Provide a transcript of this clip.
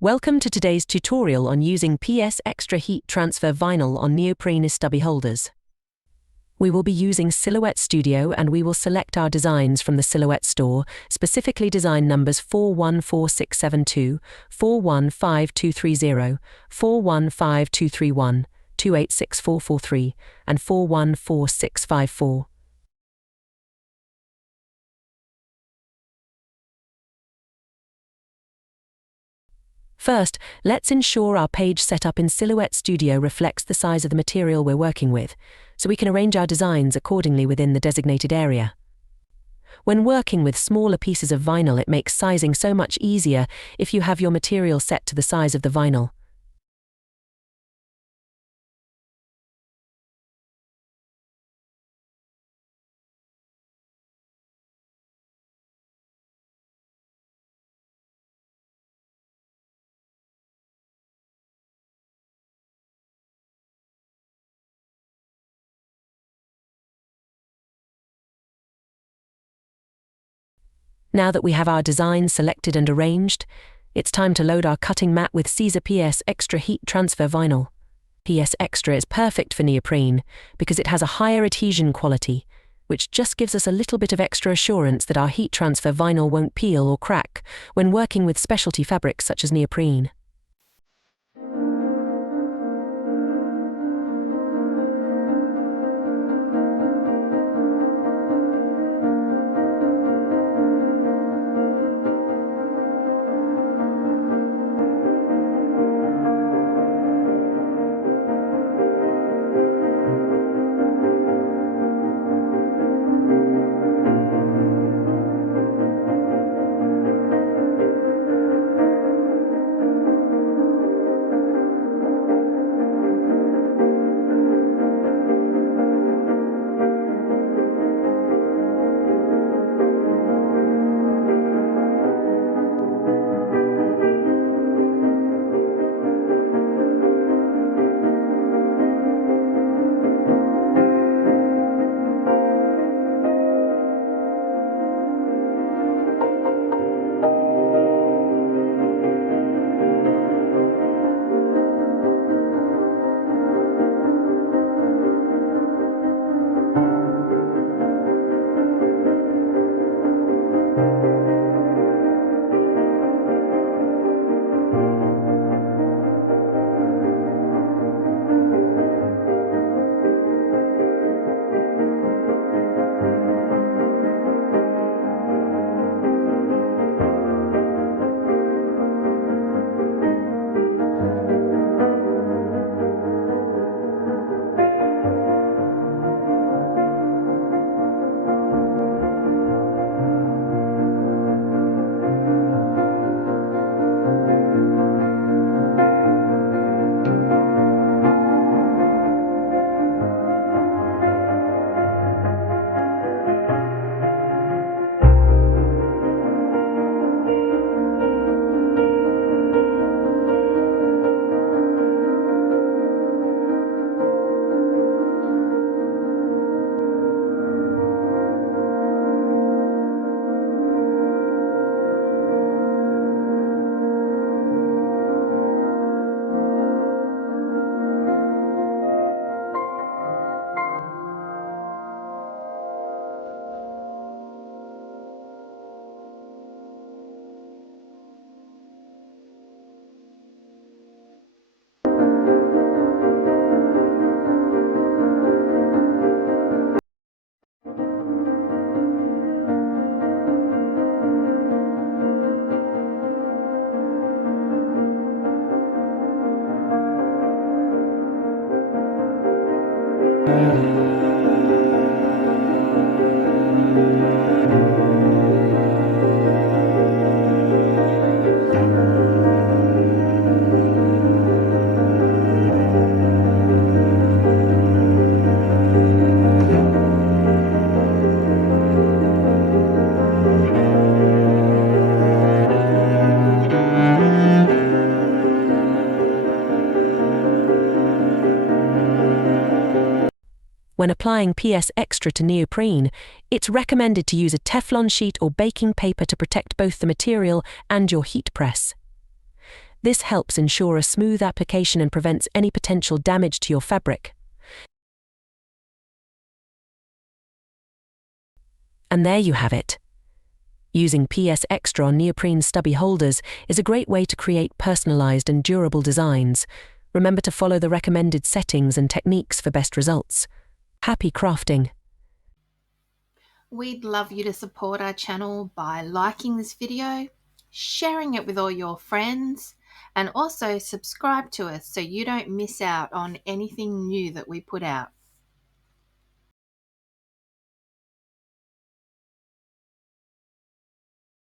Welcome to today's tutorial on using PS Extra Heat Transfer Vinyl on Neoprene Stubby Holders. We will be using Silhouette Studio and we will select our designs from the Silhouette store, specifically design numbers 414672, 415230, 415231, 286443, and 414654. First, let's ensure our page setup in Silhouette Studio reflects the size of the material we're working with, so we can arrange our designs accordingly within the designated area. When working with smaller pieces of vinyl, it makes sizing so much easier if you have your material set to the size of the vinyl. Now that we have our design selected and arranged, it's time to load our cutting mat with Siser PS Extra Heat Transfer Vinyl. PS Extra is perfect for neoprene because it has a higher adhesion quality, which just gives us a little bit of extra assurance that our heat transfer vinyl won't peel or crack when working with specialty fabrics such as neoprene. When applying PS Extra to neoprene, it's recommended to use a Teflon sheet or baking paper to protect both the material and your heat press. This helps ensure a smooth application and prevents any potential damage to your fabric. And there you have it. Using PS Extra on neoprene stubby holders is a great way to create personalized and durable designs. Remember to follow the recommended settings and techniques for best results. Happy crafting! We'd love you to support our channel by liking this video, sharing it with all your friends, and also subscribe to us so you don't miss out on anything new that we put out.